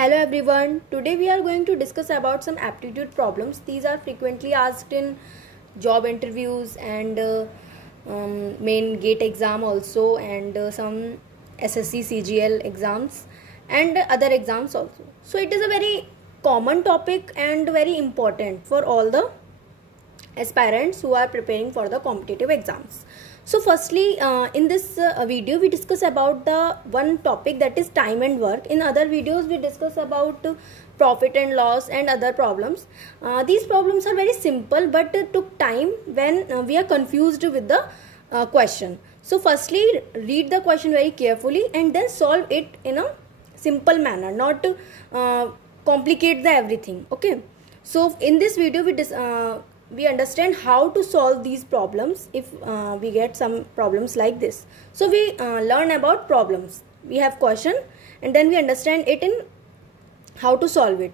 Hello everyone. Today we are going to discuss about some aptitude problems. These are frequently asked in job interviews and main GATE exam also, and some SSC CGL exams and other exams also. So it is a very common topic and very important for all the aspirants who are preparing for the competitive exams. So firstly, in this video we discuss about the one topic, that is time and work. In other videos we discuss about profit and loss and other problems. These problems are very simple, but took time when we are confused with the question. So firstly, read the question very carefully and then solve it in a simple manner, not complicate the everything. Okay, so in this video we understand how to solve these problems if we get some problems like this. So we learn about problems. We have question and then we understand it in how to solve it,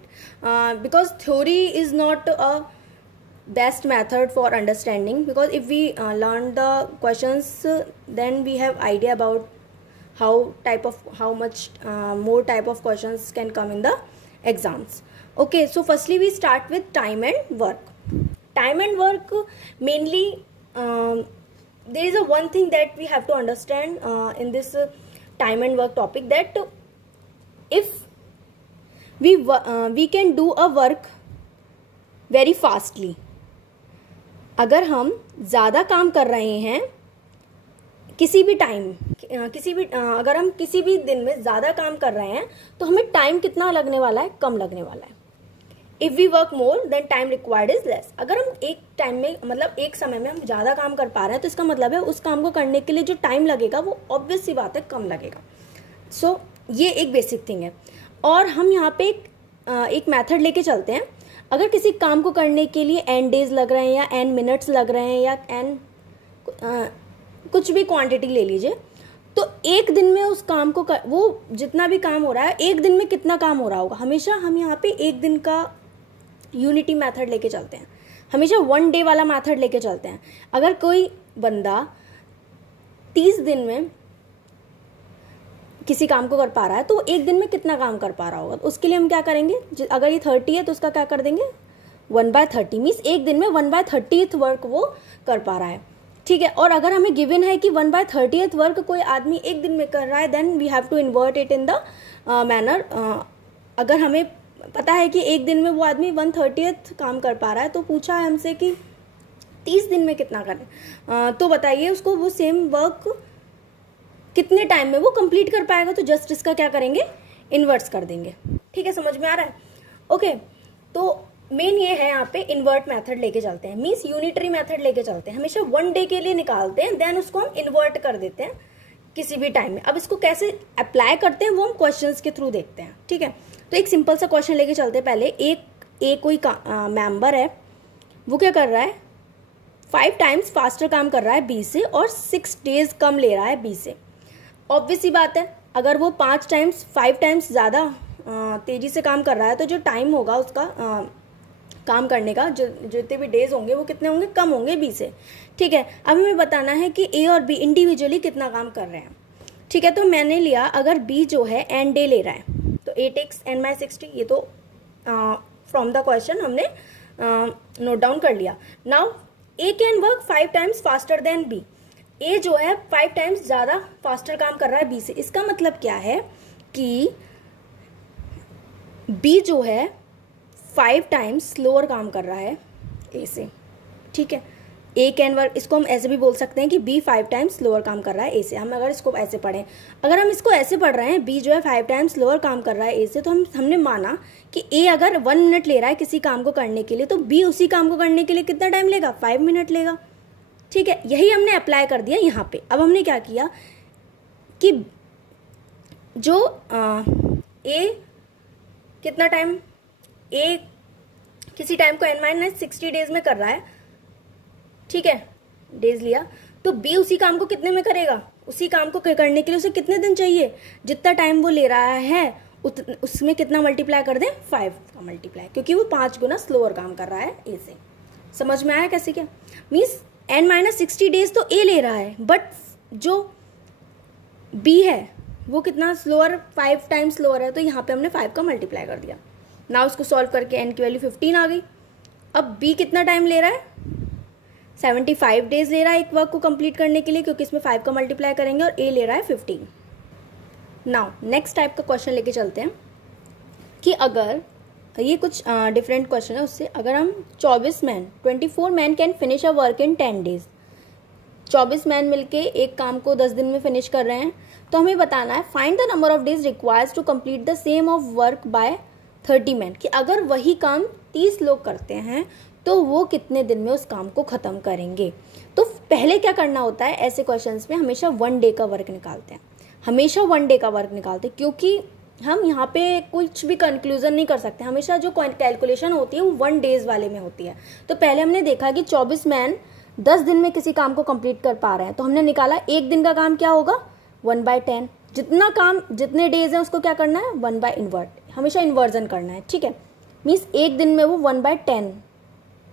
because theory is not a best method for understanding, because if we learn the questions then we have idea about how much more type of questions can come in the exams. Okay, so firstly we start with time and work. Time and work, mainly there is a one thing that we have to understand in this time and work topic, that if we can do a work very fastly. अगर हम ज़्यादा काम कर रहे हैं किसी भी time, अगर हम किसी भी दिन में ज़्यादा काम कर रहे हैं तो हमें टाइम कितना लगने वाला है? कम लगने वाला है. If we work more then time required is less. अगर हम एक टाइम में, मतलब एक समय में हम ज़्यादा काम कर पा रहे हैं तो इसका मतलब है उस काम को करने के लिए जो टाइम लगेगा वो ऑब्वियस सी बात है कम लगेगा. सो ये एक बेसिक थिंग है. और हम यहाँ पे एक मेथड लेके चलते हैं. अगर किसी काम को करने के लिए n डेज लग रहे हैं या n मिनट्स लग रहे हैं या n कुछ भी क्वांटिटी ले लीजिए, तो एक दिन में उस काम को वो जितना भी काम हो रहा है एक दिन में कितना काम हो रहा होगा. हमेशा हम यहाँ पे एक दिन का यूनिटी मेथड लेके चलते हैं, हमेशा वन डे वाला मेथड लेके चलते हैं. अगर कोई बंदा 30 दिन में किसी काम को कर पा रहा है तो एक दिन में कितना काम कर पा रहा होगा. तो उसके लिए हम क्या करेंगे, अगर ये 30 है तो उसका क्या कर देंगे 1/30, मीन्स एक दिन में 1/30th वर्क वो कर पा रहा है. ठीक है. और अगर हमें गिवन है कि 1/30th वर्क कोई आदमी एक दिन में कर रहा है, then we have to invert it in the manner. अगर हमें पता है कि एक दिन में वो आदमी 1/30th काम कर पा रहा है, तो पूछा है हमसे कि 30 दिन में कितना करें, तो बताइए उसको वो सेम वर्क कितने टाइम में वो कंप्लीट कर पाएगा. तो जस्ट इसका क्या करेंगे, इन्वर्ट्स कर देंगे. ठीक है, समझ में आ रहा है. ओके, तो मेन ये है, यहाँ पे इन्वर्ट मेथड लेके चलते हैं, मीन्स यूनिटरी मेथड लेके चलते हैं. हमेशा वन डे के लिए निकालते हैं, देन उसको हम इन्वर्ट कर देते हैं किसी भी टाइम में. अब इसको कैसे अप्लाई करते हैं वो हम क्वेश्चंस के थ्रू देखते हैं. ठीक है, तो एक सिंपल सा क्वेश्चन लेके चलते हैं. पहले एक कोई मेंबर है, वो क्या कर रहा है 5 टाइम्स फास्टर काम कर रहा है B से और 6 डेज कम ले रहा है B से. ऑब्वियस सी बात है, अगर वो 5 टाइम्स ज़्यादा तेज़ी से काम कर रहा है तो जो टाइम होगा उसका काम करने का, जितने भी डेज होंगे वो कितने होंगे, कम होंगे B से. ठीक है, अब हमें बताना है कि A और B इंडिविजुअली कितना काम कर रहे हैं. ठीक है, तो मैंने लिया, अगर B जो है n डे ले रहा है तो A takes n/60. ये तो फ्रॉम द क्वेश्चन हमने नोट डाउन कर लिया. Now A can work 5 times faster than B. A जो है 5 टाइम्स ज़्यादा फास्टर काम कर रहा है B से. इसका मतलब क्या है कि B जो है 5 टाइम्स स्लोअर काम कर रहा है A से. ठीक है, A कैन वर्क, इसको हम ऐसे भी बोल सकते हैं कि B 5 टाइम्स स्लोअर काम कर रहा है A से. हम अगर इसको ऐसे पढ़ें, अगर हम इसको ऐसे पढ़ रहे हैं B जो है 5 टाइम्स स्लोअर काम कर रहा है A से, तो हमने माना कि A अगर 1 मिनट ले रहा है किसी काम को करने के लिए, तो B उसी काम को करने के लिए कितना टाइम लेगा, 5 मिनट लेगा. ठीक है, यही हमने अप्लाई कर दिया यहाँ पे. अब हमने क्या किया कि जो A कितना टाइम, A किसी टाइम को n-60 डेज में कर रहा है. ठीक है, डेज लिया, तो B उसी काम को कितने में करेगा, उसी काम को करने के लिए उसे कितने दिन चाहिए, जितना टाइम वो ले रहा है उसमें कितना मल्टीप्लाई कर दें, 5 का मल्टीप्लाई, क्योंकि वो 5 गुना स्लोअर काम कर रहा है A से. समझ में आया कैसे? क्या मीन्स n-60 डेज तो A ले रहा है, बट जो B है वो कितना स्लोअर, 5 टाइम्स स्लोअर है, तो यहाँ पे हमने 5 का मल्टीप्लाई कर दिया। ना उसको सॉल्व करके n की वैल्यू 15 आ गई। अब b कितना टाइम ले रहा है, 75 डेज ले रहा है एक वर्क को कंप्लीट करने के लिए, क्योंकि इसमें 5 का मल्टीप्लाई करेंगे, और a ले रहा है 15। नाउ नेक्स्ट टाइप का क्वेश्चन लेके चलते हैं कि अगर ये कुछ डिफरेंट क्वेश्चन है उससे, अगर हम 24 man can finish a work in 10 days, 24 man मिलके एक काम को 10 दिन में फिनिश कर रहे हैं, तो हमें बताना है find the number of days requires to complete the same of work by 30 man, कि अगर वही काम 30 लोग करते हैं तो वो कितने दिन में उस काम को ख़त्म करेंगे। तो पहले क्या करना होता है ऐसे क्वेश्चंस में, हमेशा 1 डे का वर्क निकालते हैं, हमेशा 1 डे का वर्क निकालते हैं, क्योंकि हम यहाँ पे कुछ भी कंक्लूजन नहीं कर सकते, हमेशा जो कैलकुलेशन होती है वो 1 डेज वाले में होती है। तो पहले हमने देखा कि 24 मैन 10 दिन में किसी काम को कंप्लीट कर पा रहे हैं, तो हमने निकाला एक दिन का काम क्या होगा 1/10, जितना काम जितने डेज है उसको क्या करना है 1/इन्वर्ट, हमेशा इन्वर्जन करना है, ठीक है। मीन्स एक दिन में वो 1/10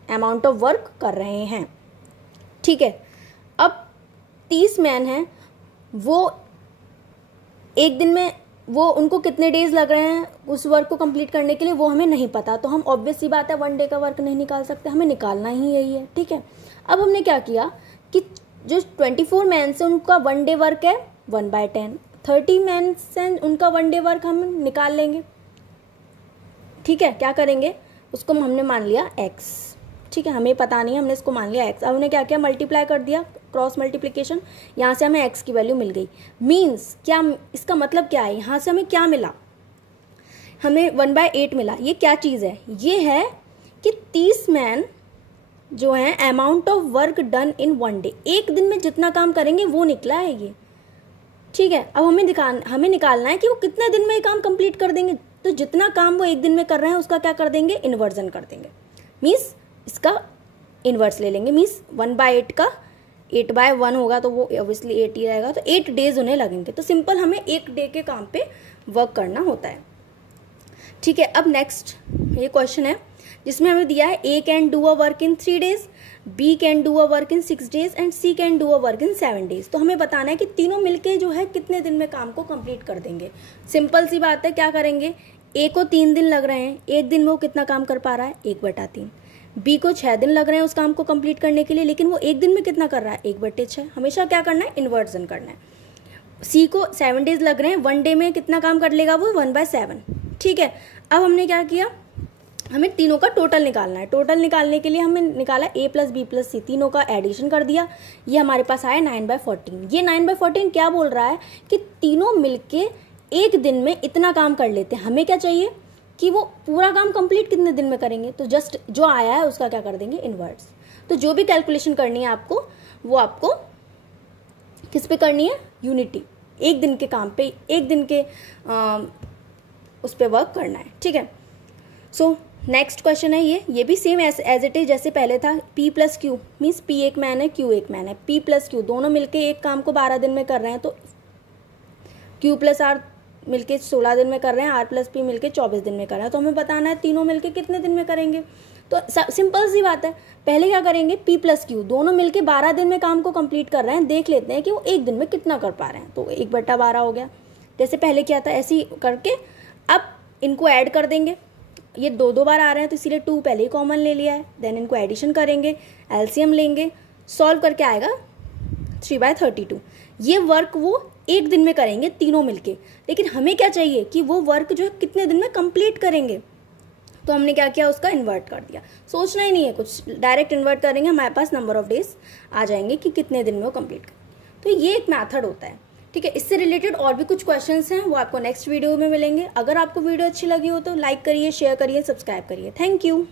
अमाउंट ऑफ वर्क कर रहे हैं, ठीक है। अब 30 मैन हैं, वो एक दिन में वो उनको कितने डेज लग रहे हैं उस वर्क को कंप्लीट करने के लिए वो हमें नहीं पता, तो हम ऑब्वियस सी बात है 1 डे का वर्क नहीं निकाल सकते, हमें निकालना ही यही है, ठीक है। अब हमने क्या किया कि जो 24 मैन से उनका 1 डे वर्क है 1/10, 30 मैन से उनका 1 डे वर्क हम निकाल लेंगे, ठीक है। क्या करेंगे, उसको हमने मान लिया x, ठीक है, हमें पता नहीं है, हमने इसको मान लिया x। अब हमने क्या किया, मल्टीप्लाई कर दिया, क्रॉस मल्टीप्लिकेशन, यहाँ से हमें x की वैल्यू मिल गई। मीन्स क्या, इसका मतलब क्या है, यहाँ से हमें क्या मिला, हमें 1/8 मिला। ये क्या चीज़ है, ये है कि 30 मैन जो है amount of work done in 1 day, एक दिन में जितना काम करेंगे वो निकला है ये, ठीक है। अब हमें निकालना है कि वो कितने दिन में ये काम कंप्लीट कर देंगे, तो जितना काम वो एक दिन में कर रहे हैं उसका क्या कर देंगे, इन्वर्जन कर देंगे, मीन्स इसका इन्वर्स ले लेंगे। मीन्स 1/8 का 8/1 होगा तो वो ऑब्वियसली 8 ही रहेगा, तो 8 डेज उन्हें लगेंगे। तो सिंपल हमें 1 डे के काम पे वर्क करना होता है, ठीक है। अब नेक्स्ट ये क्वेश्चन है जिसमें हमें दिया है A can do a work in 3 days, B can do a work in 6 days and C can do a work in 7 days. तो हमें बताना है कि तीनों मिलके जो है कितने दिन में काम को कंप्लीट कर देंगे। सिंपल सी बात है, क्या करेंगे, A को 3 दिन लग रहे हैं, एक दिन में वो कितना काम कर पा रहा है 1/3। B को 6 दिन लग रहे हैं उस काम को कंप्लीट करने के लिए, लेकिन वो एक दिन में कितना कर रहा है 1/6। हमेशा क्या करना है, इन्वर्जन करना है। C को 7 डेज लग रहे हैं, 1 डे में कितना काम कर लेगा वो 1/7, ठीक है। अब हमने क्या किया, हमें तीनों का टोटल निकालना है। टोटल निकालने के लिए हमने निकाला A + B + C, तीनों का एडिशन कर दिया, ये हमारे पास आया 9/14। ये 9/14 क्या बोल रहा है कि तीनों मिलके एक दिन में इतना काम कर लेते हैं। हमें क्या चाहिए कि वो पूरा काम कंप्लीट कितने दिन में करेंगे, तो जस्ट जो आया है उसका क्या कर देंगे, इन्वर्स। तो जो भी कैलकुलेशन करनी है आपको, वो आपको किस पे करनी है, यूनिटी, एक दिन के काम पे, एक दिन के उस पे वर्क करना है, ठीक है। सो नेक्स्ट क्वेश्चन है ये भी सेम एज इट इज जैसे पहले था। P + Q मीन्स P एक मैन है, Q एक मैन है, P + Q दोनों मिलके एक काम को 12 दिन में कर रहे हैं, तो Q + R मिलके 16 दिन में कर रहे हैं, R + P मिलके 24 दिन में कर रहे हैं। तो हमें बताना है तीनों मिलके कितने दिन में करेंगे। तो सिंपल सी बात है, पहले क्या करेंगे, P + Q दोनों मिलके 12 दिन में काम को कंप्लीट कर रहे हैं, देख लेते हैं कि वो एक दिन में कितना कर पा रहे हैं। तो 1/12 हो गया, जैसे पहले किया था ऐसे ही करके अब इनको ऐड कर देंगे। ये 2 बार आ रहे हैं तो इसीलिए 2 पहले ही कॉमन ले लिया है, देन इनको एडिशन करेंगे, एलसीएम लेंगे, सॉल्व करके आएगा 3/32। ये वर्क वो एक दिन में करेंगे तीनों मिलके, लेकिन हमें क्या चाहिए कि वो वर्क जो है कितने दिन में कंप्लीट करेंगे। तो हमने क्या किया, उसका इन्वर्ट कर दिया, सोचना ही नहीं है कुछ, डायरेक्ट इन्वर्ट करेंगे, हमारे पास नंबर ऑफ डेज आ जाएंगे कि कितने दिन में वो कंप्लीट करेंगे। तो ये एक मैथड होता है, ठीक है। इससे रिलेटेड और भी कुछ क्वेश्चंस हैं, वो आपको नेक्स्ट वीडियो में मिलेंगे। अगर आपको वीडियो अच्छी लगी हो तो लाइक करिए, शेयर करिए, सब्सक्राइब करिए। Thank you.